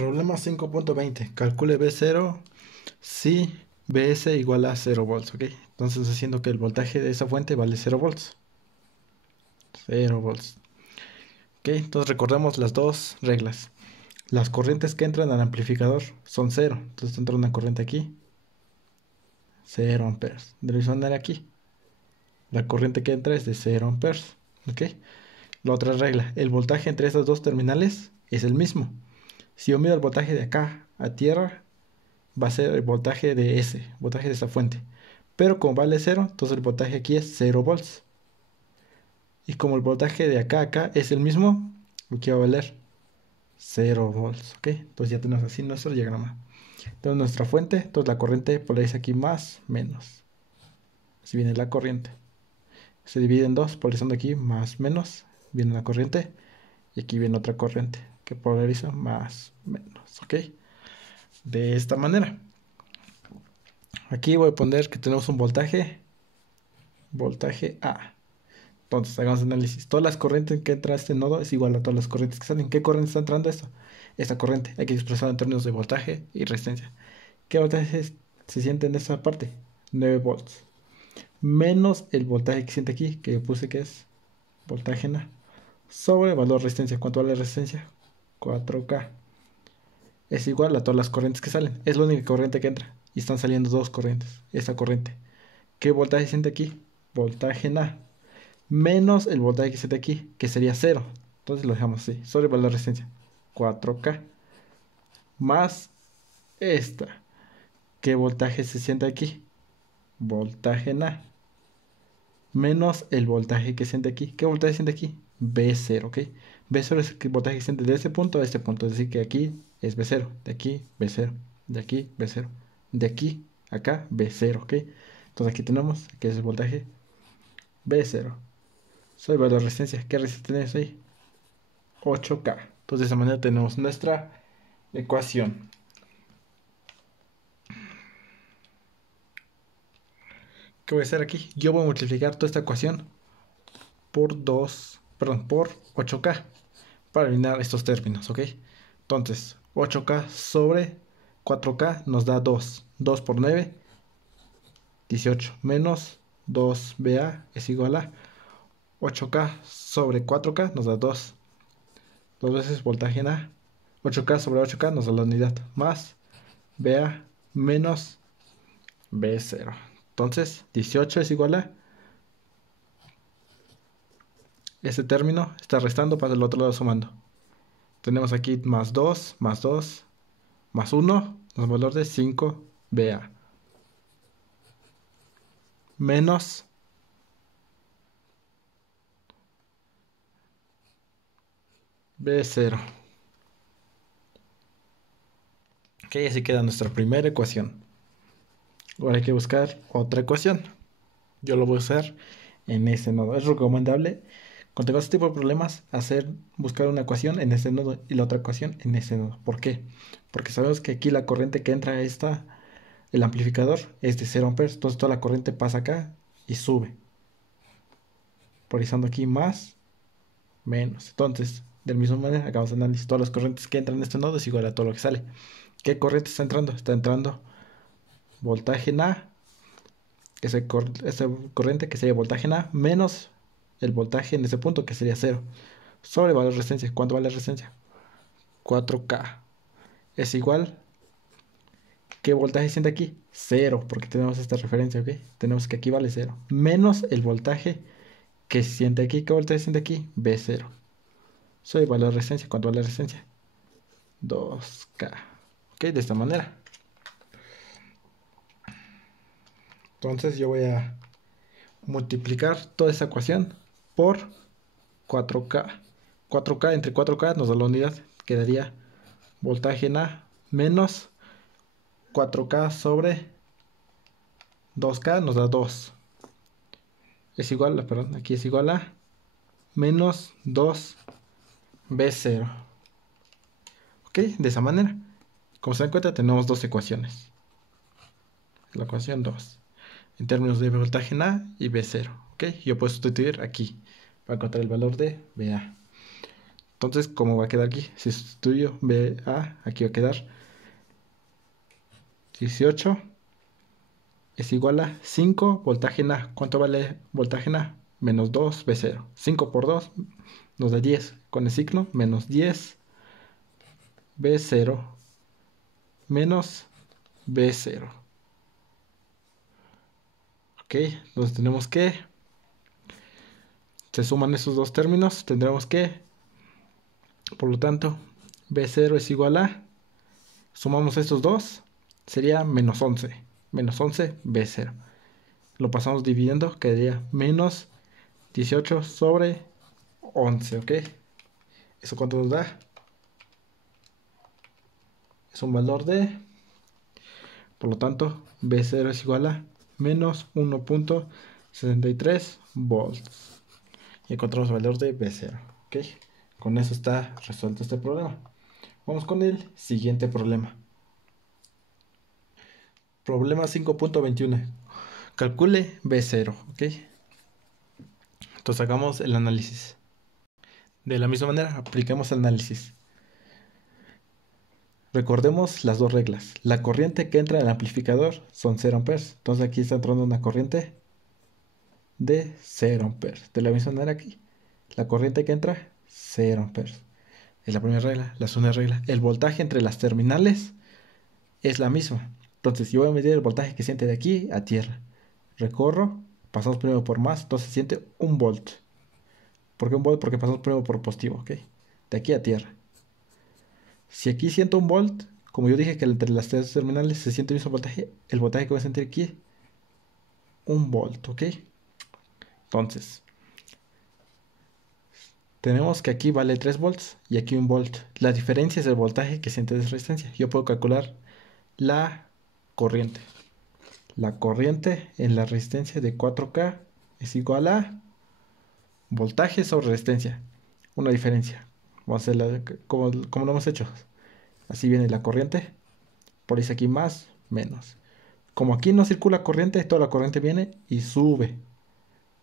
Problema 5.20. Calcule B0 si Bs igual a 0 volts, ¿ok? Entonces haciendo que el voltaje de esa fuente vale 0 volts. 0 volts. Ok, entonces recordemos las dos reglas. Las corrientes que entran al amplificador son 0. Entonces entra una corriente aquí. 0 amperes. De la misma manera aquí. La corriente que entra es de 0 amperes. ¿Ok? La otra regla. El voltaje entre esas dos terminales es el mismo. Si yo mido el voltaje de acá a tierra, va a ser el voltaje de voltaje de esa fuente. Pero como vale 0, entonces el voltaje aquí es 0 volts. Y como el voltaje de acá a acá es el mismo, aquí va a valer 0 volts. ¿Ok? Entonces ya tenemos así nuestro diagrama. Entonces nuestra fuente, entonces la corriente polariza aquí más, menos. Así viene la corriente. Se divide en dos, polarizando aquí más, menos. Viene la corriente. Y aquí viene otra corriente que polariza más, menos. ¿Ok? De esta manera. Aquí voy a poner que tenemos un voltaje A. Entonces, hagamos análisis. Todas las corrientes que entran a este nodo es igual a todas las corrientes que salen. ¿Qué corriente está entrando esto? Esta corriente. Hay que expresarla en términos de voltaje y resistencia. ¿Qué voltaje se siente en esta parte? 9 volts. Menos el voltaje que siente aquí, que yo puse que es voltaje A. Sobre el valor de resistencia. ¿Cuánto vale la resistencia? 4K. Es igual a todas las corrientes que salen. Es la única corriente que entra. Y están saliendo dos corrientes. Esta corriente. ¿Qué voltaje siente aquí? Voltaje A. Menos el voltaje que siente aquí, que sería 0. Entonces lo dejamos así. Sobre el valor de resistencia. 4K. Más esta. ¿Qué voltaje se siente aquí? Voltaje A. Menos el voltaje que siente aquí. ¿Qué voltaje siente aquí? B0, ¿ok? B0 es el voltaje que siente de este punto a este punto. Es decir, que aquí es B0. De aquí, B0. De aquí, B0. De aquí, acá, B0, ¿ok? Entonces aquí tenemos que es el voltaje B0. Soy valor de resistencia. ¿Qué resistencia tenemos ahí? 8K. Entonces de esa manera tenemos nuestra ecuación. ¿Qué voy a hacer aquí? Yo voy a multiplicar toda esta ecuación por 8K para eliminar estos términos, ¿ok? Entonces, 8K sobre 4K nos da 2. 2 por 9, 18. Menos 2BA es igual a 8K sobre 4K nos da 2. 2 veces voltaje en A. 8K sobre 8K nos da la unidad. Más BA menos B0. Entonces, 18 es igual a... Este término está restando para el otro lado sumando. Tenemos aquí más 2, más 2, más 1, nos da valor de 5BA. Menos B0. Ok, así queda nuestra primera ecuación. Ahora hay que buscar otra ecuación. Yo lo voy a usar en este nodo. Es recomendable, cuando tengas este tipo de problemas, buscar una ecuación en este nodo y la otra ecuación en este nodo. ¿Por qué? Porque sabemos que aquí la corriente que entra a el amplificador es de 0 amperes. Entonces toda la corriente pasa acá y sube. Polarizando aquí más, menos. Entonces, de la misma manera, acabamos de análisis. Todas las corrientes que entran en este nodo es igual a todo lo que sale. ¿Qué corriente está entrando? Está entrando voltaje en A. Esa corriente que sería voltaje en A menos el voltaje en ese punto que sería 0. Sobre valor de resistencia. ¿Cuánto vale la resistencia? 4K. Es igual. ¿Qué voltaje siente aquí? 0, porque tenemos esta referencia, ¿ok? Tenemos que aquí vale 0. Menos el voltaje que siente aquí. ¿Qué voltaje siente aquí? B0. Sobre valor de resistencia. ¿Cuánto vale la resistencia? 2K. Ok, de esta manera. Entonces yo voy a multiplicar toda esa ecuación por 4K. 4K entre 4K nos da la unidad. Quedaría voltaje en A menos 4K sobre 2K nos da 2. Es igual a, perdón, aquí es igual a menos 2B0. Ok, de esa manera. Como se dan cuenta, tenemos dos ecuaciones. La ecuación 2. En términos de voltaje en A y B0. Ok, yo puedo sustituir aquí para encontrar el valor de BA. Entonces, ¿cómo va a quedar aquí? Si sustituyo BA, aquí va a quedar 18 es igual a 5 voltaje en A. ¿Cuánto vale voltaje en A? Menos 2 B0. 5 por 2 nos da 10. Con el signo, menos 10 B0 menos B0. Ok, entonces tenemos que, se suman esos dos términos, tendremos que, por lo tanto, B0 es igual a, sumamos estos dos, sería menos 11. Menos 11 B0. Lo pasamos dividiendo, quedaría menos 18 sobre 11, ¿ok? ¿Eso cuánto nos da? Es un valor de, por lo tanto, B0 es igual a menos 1.63 volts. Y encontramos el valor de B0, ¿ok? Con eso está resuelto este problema. Vamos con el siguiente problema. Problema 5.21. Calcule B0, ¿ok? Entonces hagamos el análisis. De la misma manera, apliquemos el análisis. Recordemos las dos reglas. La corriente que entra en el amplificador son 0 amperes. Entonces aquí está entrando una corriente de 0 amperes. De la misma manera aquí. La corriente que entra, 0 amperes. Es la primera regla. La segunda regla. El voltaje entre las terminales es la misma. Entonces yo voy a medir el voltaje que siente de aquí a tierra. Recorro, pasamos primero por más, entonces siente 1 volt. ¿Por qué 1 volt? Porque pasamos primero por positivo, ¿ok? De aquí a tierra. Si aquí siento 1 volt, como yo dije que entre las tres terminales se siente el mismo voltaje, el voltaje que voy a sentir aquí, 1 volt, ¿ok? Entonces, tenemos que aquí vale 3 volts y aquí 1 volt. La diferencia es el voltaje que siente de resistencia. Yo puedo calcular la corriente. La corriente en la resistencia de 4K es igual a voltaje sobre resistencia. Una diferencia. Vamos a hacerla como lo hemos hecho. Así viene la corriente. Por eso aquí más, menos. Como aquí no circula corriente, toda la corriente viene y sube.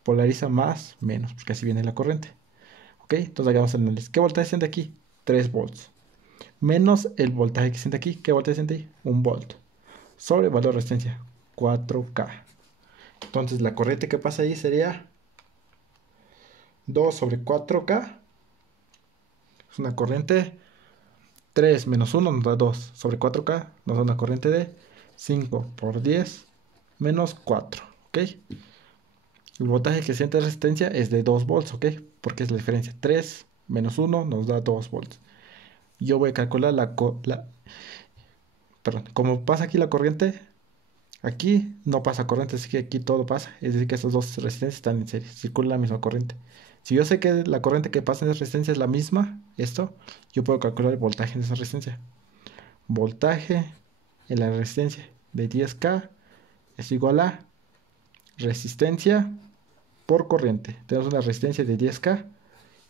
Polariza más, menos, porque así viene la corriente. ¿Ok? Entonces hagamos el análisis. ¿Qué voltaje siente aquí? 3 volts. Menos el voltaje que siente aquí. ¿Qué voltaje siente ahí? 1 volt. Sobre valor de resistencia. 4K. Entonces la corriente que pasa ahí sería 2 sobre 4K. Es una corriente 3 menos 1 nos da 2 sobre 4K. Nos da una corriente de 5 por 10 menos 4. ¿Ok? El voltaje que siente resistencia es de 2 volts. ¿Ok? Porque es la diferencia. 3 menos 1 nos da 2 volts. Yo voy a calcular perdón, como pasa aquí la corriente, aquí no pasa corriente, así que aquí todo pasa. Es decir, que estas dos resistencias están en serie, circula la misma corriente. Si yo sé que la corriente que pasa en esa resistencia es la misma, yo puedo calcular el voltaje en esa resistencia. Voltaje en la resistencia de 10K es igual a resistencia por corriente. Tenemos una resistencia de 10K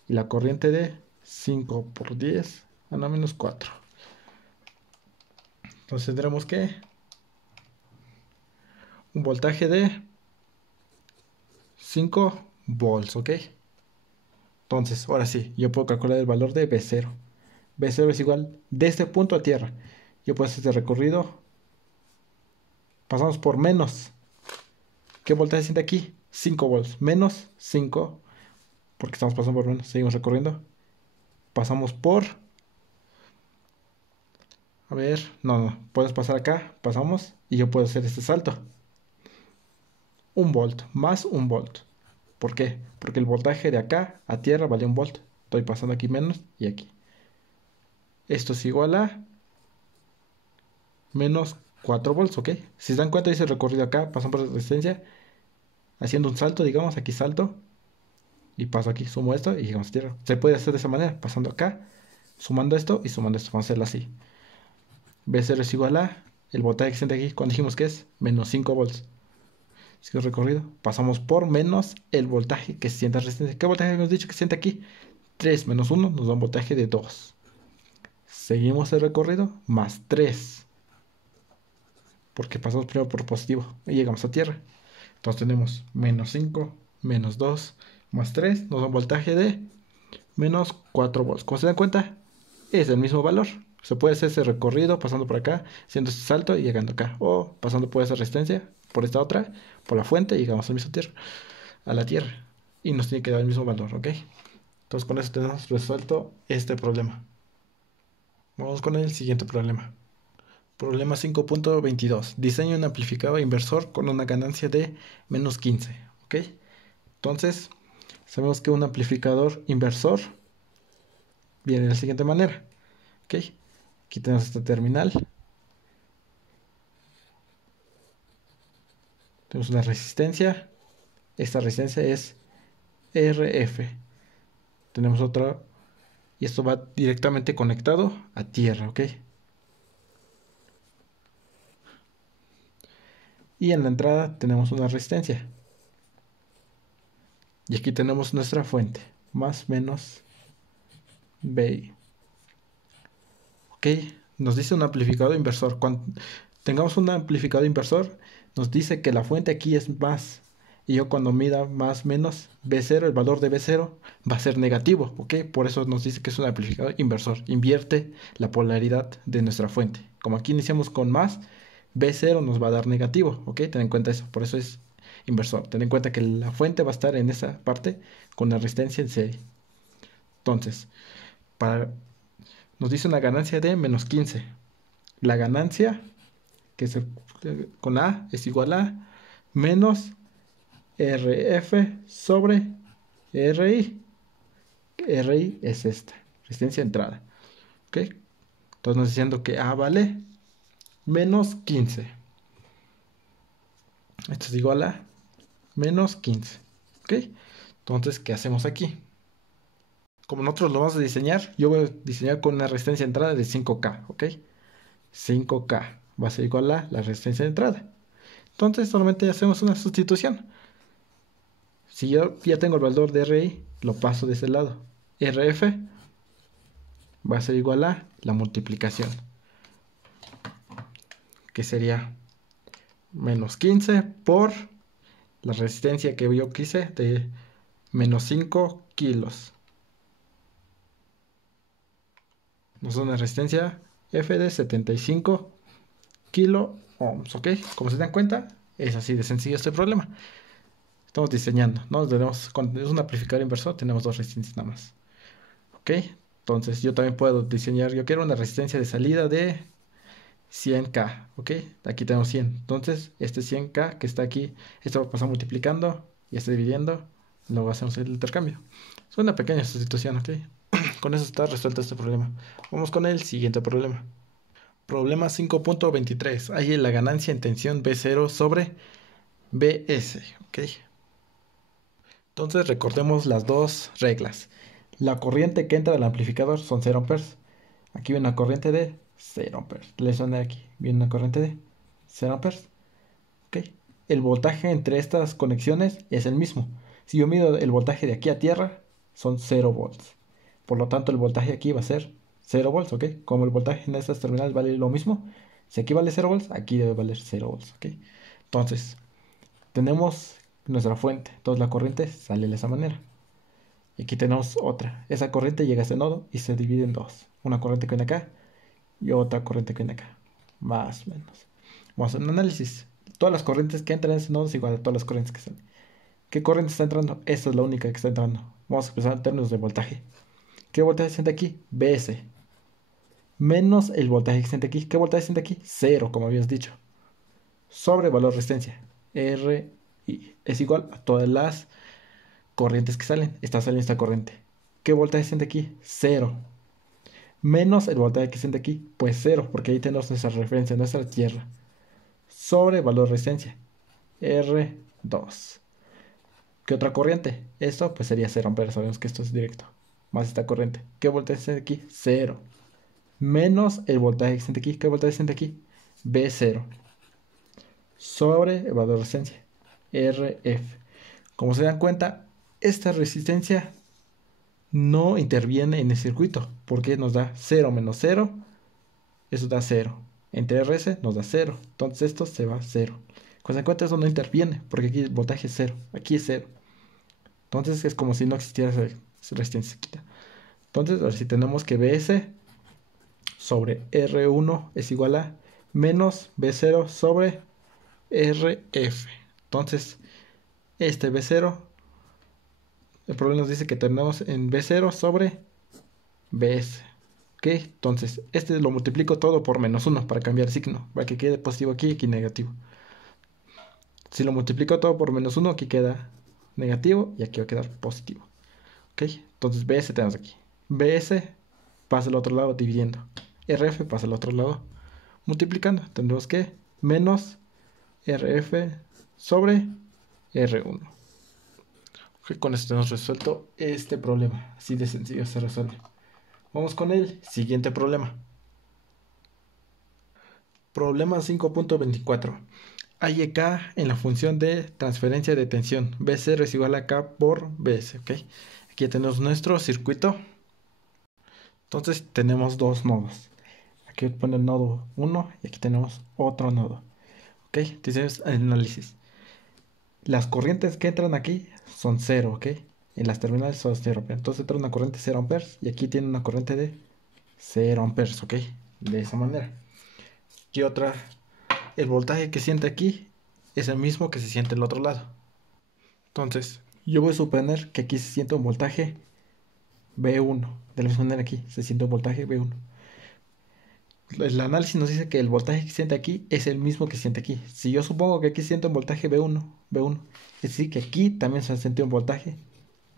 y la corriente de 5 por 10 a no menos 4. Entonces tendremos que un voltaje de 5 volts, ¿ok? Entonces, ahora sí, yo puedo calcular el valor de B0. B0 es igual de este punto a tierra. Yo puedo hacer este recorrido. Pasamos por menos. ¿Qué voltaje siente aquí? 5 volts. Menos 5. Porque estamos pasando por menos. Seguimos recorriendo. Pasamos por... A ver, no. Puedes pasar acá. Pasamos. Y yo puedo hacer este salto. 1 volt. Más 1 volt. ¿Por qué? Porque el voltaje de acá a tierra vale 1 volt. Estoy pasando aquí menos y aquí. Esto es igual a menos 4 volts, ¿ok? Si se dan cuenta, hice el recorrido acá, pasamos por resistencia, haciendo un salto, digamos, aquí salto, y paso aquí, sumo esto y llegamos a tierra. Se puede hacer de esa manera, pasando acá, sumando esto y sumando esto. Vamos a hacerlo así. B0 es igual a el voltaje que siente aquí, cuando dijimos que es menos 5 volts. Sigue el recorrido, pasamos por menos el voltaje que siente resistencia. ¿Qué voltaje hemos dicho que siente aquí? 3 menos 1 nos da un voltaje de 2. Seguimos el recorrido, más 3. Porque pasamos primero por positivo y llegamos a tierra. Entonces tenemos menos 5, menos 2, más 3, nos da un voltaje de menos 4 volts. Como se dan cuenta, es el mismo valor. Se puede hacer ese recorrido pasando por acá, haciendo este salto y llegando acá. O pasando por esa resistencia, por esta otra, por la fuente y llegamos al mismo a la tierra. Y nos tiene que dar el mismo valor, ¿ok? Entonces con eso tenemos resuelto este problema. Vamos con el siguiente problema. Problema 5.22. Diseña un amplificador inversor con una ganancia de menos 15. ¿Ok? Entonces, sabemos que un amplificador inversor viene de la siguiente manera. ¿Ok? Aquí tenemos esta terminal. Tenemos una resistencia. Esta resistencia es RF. Tenemos otra. Y esto va directamente conectado a tierra. ¿Ok? Y en la entrada tenemos una resistencia. Y aquí tenemos nuestra fuente. Más menos BI. Ok, nos dice un amplificador inversor. Cuando tengamos un amplificador inversor, nos dice que la fuente aquí es más. Y yo cuando mida más menos B0, el valor de B0 va a ser negativo. Ok, por eso nos dice que es un amplificador inversor. Invierte la polaridad de nuestra fuente. Como aquí iniciamos con más, B0 nos va a dar negativo. Ok, ten en cuenta eso. Por eso es inversor. Ten en cuenta que la fuente va a estar en esa parte con la resistencia en serie. Entonces, para nos dice una ganancia de menos 15. La ganancia, que es con A, es igual a menos RF sobre RI. RI es esta, resistencia de entrada. ¿Ok? Entonces nos diciendo que A vale menos 15. Esto es igual a menos 15. ¿Ok? Entonces, ¿qué hacemos aquí? Como nosotros lo vamos a diseñar, yo voy a diseñar con una resistencia de entrada de 5K. ¿Ok? 5K va a ser igual a la resistencia de entrada. Entonces solamente hacemos una sustitución. Si yo ya tengo el valor de RI, lo paso de ese lado. RF va a ser igual a la multiplicación, que sería menos 15 por la resistencia que yo quise de menos 5 kilos. Nos da una resistencia F de 75 kilo ohms, ¿ok? Como se dan cuenta, es así de sencillo este problema. Estamos diseñando, ¿no? Cuando es un amplificador inversor, tenemos dos resistencias nada más. ¿Ok? Entonces yo también puedo diseñar, yo quiero una resistencia de salida de 100K, ¿ok? Aquí tenemos 100. Entonces, este 100K que está aquí, esto va a pasar multiplicando y está dividiendo, luego hacemos el intercambio. Es una pequeña sustitución, ¿ok? Con eso está resuelto este problema. Vamos con el siguiente problema. Problema 5.23. Hay la ganancia en tensión B0 sobre BS, ¿ok? Entonces recordemos las dos reglas. La corriente que entra del amplificador son 0 amperes. Aquí viene una corriente de 0 amperes. Le suena aquí. Viene una corriente de 0 amperes. ¿Ok? El voltaje entre estas conexiones es el mismo. Si yo mido el voltaje de aquí a tierra, son 0 volts. Por lo tanto, el voltaje aquí va a ser 0 volts, ¿ok? Como el voltaje en estas terminales vale lo mismo, si aquí vale 0 volts, aquí debe valer 0 volts, ¿ok? Entonces, tenemos nuestra fuente. Entonces la corriente sale de esa manera. Y aquí tenemos otra. Esa corriente llega a este nodo y se divide en dos. Una corriente que viene acá y otra corriente que viene acá. Más o menos. Vamos a hacer un análisis. Todas las corrientes que entran en ese nodo es igual a todas las corrientes que salen. ¿Qué corriente está entrando? Esta es la única que está entrando. Vamos a expresar en términos de voltaje. ¿Qué voltaje siente aquí? BS. Menos el voltaje que siente aquí. ¿Qué voltaje siente aquí? Cero, como habías dicho. Sobre valor de resistencia. R es igual a todas las corrientes que salen. Está saliendo esta corriente. ¿Qué voltaje siente aquí? Cero. Menos el voltaje que siente aquí. Pues cero, porque ahí tenemos nuestra referencia, nuestra tierra. Sobre valor de resistencia. R2. ¿Qué otra corriente? Esto pues sería 0 amperes. Sabemos que esto es directo. Más esta corriente. ¿Qué voltaje siente aquí? Cero. Menos el voltaje que siente aquí. ¿Qué voltaje siente aquí? B0. Sobre el valor de resistencia. RF. Como se dan cuenta, esta resistencia no interviene en el circuito, porque nos da 0 menos 0, eso da 0. Entre RS nos da 0, entonces esto se va a 0. Cuando se cuenta eso no interviene, porque aquí el voltaje es 0, aquí es 0. Entonces es como si no existiera esa resistencia. Entonces, ahora sí tenemos que BS sobre R1 es igual a menos B0 sobre RF. Entonces, este B0, el problema nos dice que tenemos en B0 sobre BS. ¿Ok? Entonces, este lo multiplico todo por menos 1 para cambiar signo, para que quede positivo aquí y aquí negativo. Si lo multiplico todo por menos 1, aquí queda negativo y aquí va a quedar positivo. ¿Ok? Entonces, BS tenemos aquí. BS pasa al otro lado dividiendo. RF pasa al otro lado multiplicando. Tendremos que menos RF sobre R1. Ok, con esto hemos resuelto este problema. Así de sencillo se resuelve. Vamos con el siguiente problema. Problema 5.24. Hay K en la función de transferencia de tensión. B0 es igual a K por BS. ¿Ok? Aquí tenemos nuestro circuito. Entonces tenemos dos nodos. Aquí voy a poner el nodo 1 y aquí tenemos otro nodo. ¿Ok? Entonces análisis. Las corrientes que entran aquí son 0, ¿ok? En las terminales son 0. Entonces entra una corriente 0 amperes y aquí tiene una corriente de 0 amperes, ¿ok? De esa manera. Y otra, el voltaje que siente aquí es el mismo que se siente en el otro lado. Entonces, yo voy a suponer que aquí se siente un voltaje V1. De la misma manera aquí se siente un voltaje V1. El análisis nos dice que el voltaje que siente aquí es el mismo que siente aquí. Si yo supongo que aquí siente un voltaje V1, es decir, que aquí también se siente un voltaje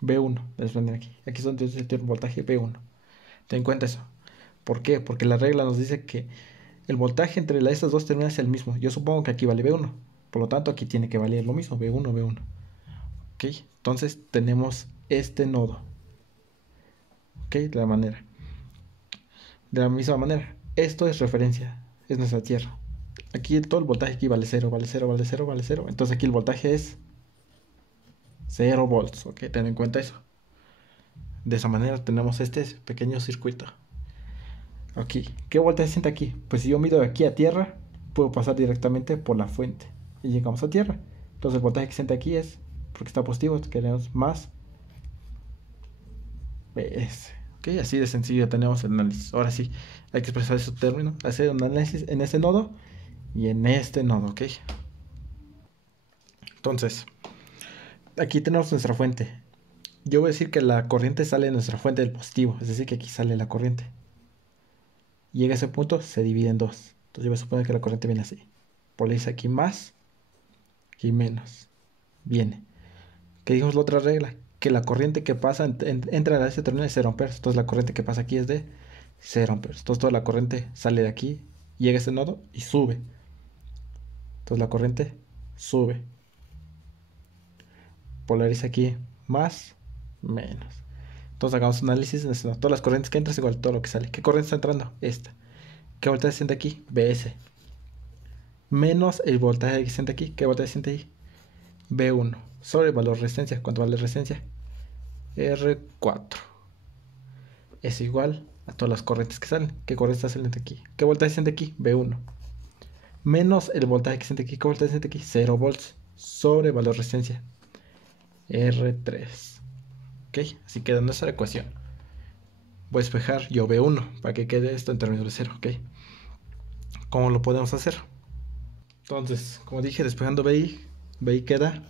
V1. De la misma manera aquí. Aquí se siente un voltaje V1. Ten en cuenta eso. ¿Por qué? Porque la regla nos dice que el voltaje entre estas dos terminales es el mismo. Yo supongo que aquí vale V1. Por lo tanto, aquí tiene que valer lo mismo, V1, V1. ¿Ok? Entonces tenemos este nodo. ¿Ok? De la misma manera. Esto es referencia. Es nuestra tierra. Aquí todo el voltaje aquí vale 0, vale 0, vale 0, vale 0. Entonces aquí el voltaje es 0 volts. ¿Ok? Ten en cuenta eso. De esa manera tenemos este pequeño circuito. Aquí, ¿qué voltaje se siente aquí? Pues si yo mido de aquí a tierra, puedo pasar directamente por la fuente y llegamos a tierra. Entonces el voltaje que se siente aquí es, porque está positivo, queremos más BS. Ok, así de sencillo tenemos el análisis. Ahora sí, hay que expresar esos términos, hacer un análisis en este nodo y en este nodo, ok. Entonces, aquí tenemos nuestra fuente. Yo voy a decir que la corriente sale de nuestra fuente del positivo, es decir, que aquí sale la corriente. Llega a ese punto, se divide en dos. Entonces yo voy a suponer que la corriente viene así. Polariza aquí más y menos. Viene. ¿Qué dijimos la otra regla? Que la corriente que pasa entra a este terminal es 0 amperes. Entonces la corriente que pasa aquí es de 0 amperes. Entonces toda la corriente sale de aquí, llega a este nodo y sube. Entonces la corriente sube. Polariza aquí más, menos. Entonces hagamos un análisis de todas las corrientes que entran es igual a todo lo que sale. ¿Qué corriente está entrando? Esta. ¿Qué voltaje se siente aquí? BS. Menos el voltaje que se siente aquí. ¿Qué voltaje se siente ahí? B1. Sobre el valor de resistencia. ¿Cuánto vale resistencia? R4. Es igual a todas las corrientes que salen. ¿Qué corriente está saliendo aquí? ¿Qué voltaje se siente aquí? B1. Menos el voltaje que se siente aquí. ¿Qué voltaje se siente aquí? 0 volts. Sobre el valor de resistencia. R3. Ok, así queda nuestra ecuación. Voy a despejar yo B1 para que quede esto en términos de 0. Ok. ¿Cómo lo podemos hacer? Entonces, como dije, despejando BI queda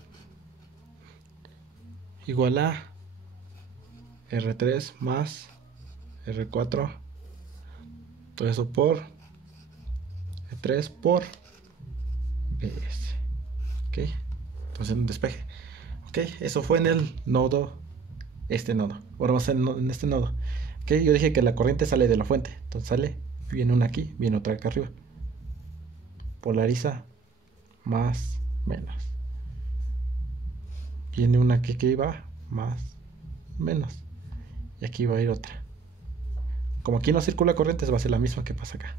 igual a R3 más R4. Todo eso por R3 por BS. Ok. Entonces un despeje. Ok. Eso fue en el nodo. Este nodo. Ahora vamos a hacer en este nodo. Ok. Yo dije que la corriente sale de la fuente. Entonces sale. Viene una aquí. Viene otra acá arriba. Polariza. Más. Menos. Viene una aquí va. Más. Menos. Y aquí va a ir otra. Como aquí no circula corriente, va a ser la misma que pasa acá.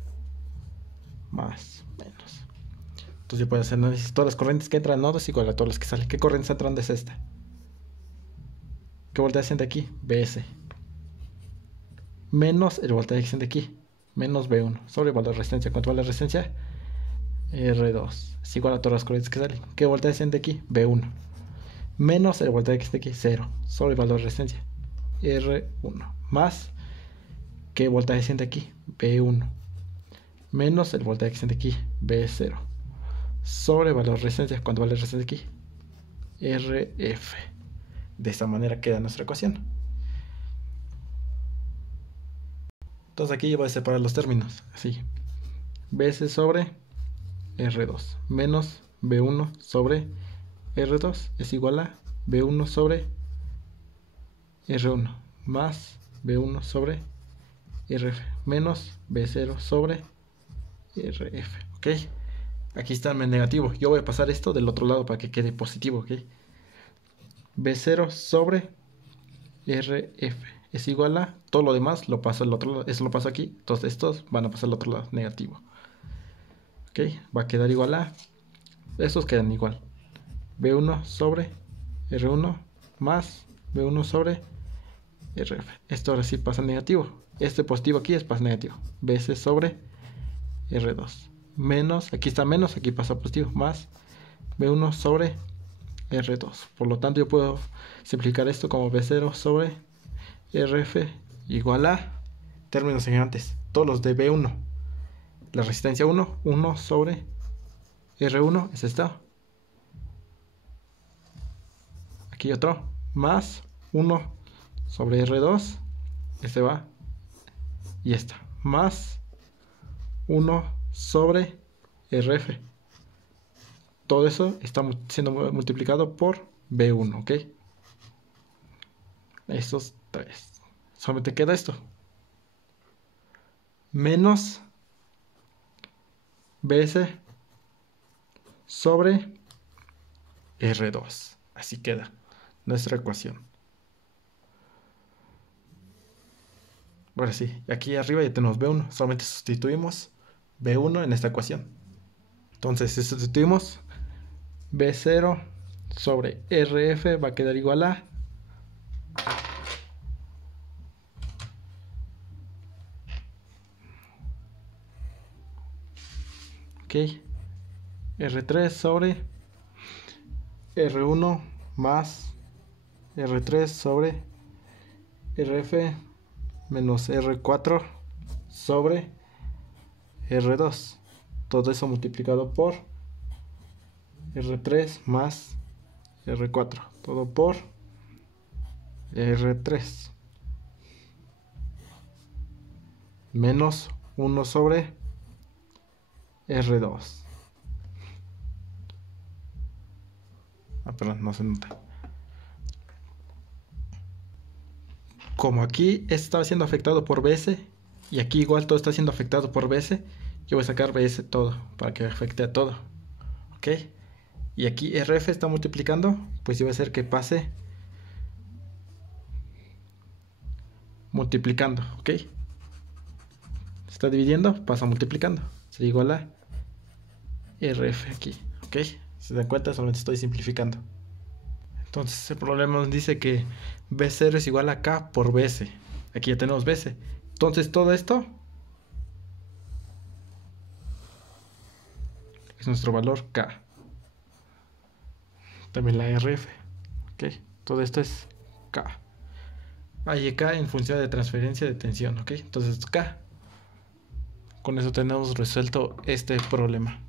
Más, menos. Entonces yo puedo hacer análisis. Todas las corrientes que entran al nodo es igual a todas las que salen. ¿Qué corriente está entrando? Es esta. ¿Qué voltaje siente aquí? BS. Menos el voltaje que siente aquí. Menos B1. Sobre el valor de resistencia. ¿Cuánto vale la resistencia? R2. Es igual a todas las corrientes que salen. ¿Qué voltaje siente aquí? B1. Menos el voltaje que siente aquí. 0. Sobre el valor de resistencia. R1 más, ¿qué voltaje siente aquí? B1 menos el voltaje que siente aquí, B0 sobre valor de resistencia. ¿Cuánto vale la resistencia aquí? RF. De esta manera queda nuestra ecuación. Entonces aquí yo voy a separar los términos así: BS sobre R2 menos B1 sobre R2 es igual a B1 sobre R1 más B1 sobre RF menos B0 sobre RF. ¿Ok? Aquí está el negativo. Yo voy a pasar esto del otro lado para que quede positivo. ¿Ok? B0 sobre RF es igual a todo lo demás lo paso al otro lado. Eso lo paso aquí. Entonces estos van a pasar al otro lado, negativo. ¿Ok? Va a quedar igual a... Estos quedan igual. B1 sobre R1 más B1 sobre RF. Esto ahora sí pasa negativo. Este positivo aquí es pasa negativo. BS sobre R2 menos, aquí está menos, aquí pasa positivo, más B1 sobre R2. Por lo tanto yo puedo simplificar esto como B0 sobre RF igual a términos semejantes, todos los de B1. La resistencia 1 sobre R1 es esta. Aquí otro, más 1 sobre R2, este va, y esta, más 1 sobre RF. Todo eso está siendo multiplicado por B1, ¿ok? Estos tres. Solamente queda esto. Menos BS sobre R2. Así queda nuestra ecuación. Ahora sí, aquí arriba ya tenemos B1. Solamente sustituimos B1 en esta ecuación. Entonces, si sustituimos B0 sobre RF va a quedar igual a R3 sobre R1 más R3 sobre RF menos R4 sobre R2. Todo eso multiplicado por R3 más R4. Todo por R3 menos 1 sobre R2. Perdón, no se nota. Como aquí está siendo afectado por BS y aquí igual todo está siendo afectado por BS, yo voy a sacar BS todo para que afecte a todo. ¿Ok? Y aquí RF está multiplicando, pues yo voy a hacer que pase multiplicando. ¿Ok? Está dividiendo, pasa multiplicando. Sería igual a RF aquí. ¿Ok? Si se dan cuenta, solamente estoy simplificando. Entonces el problema nos dice que B0 es igual a K por BS. Aquí ya tenemos BS. Entonces todo esto es nuestro valor K. También la RF. ¿Ok? Todo esto es K. Hay K en función de transferencia de tensión. ¿Ok? Entonces K. Con eso tenemos resuelto este problema.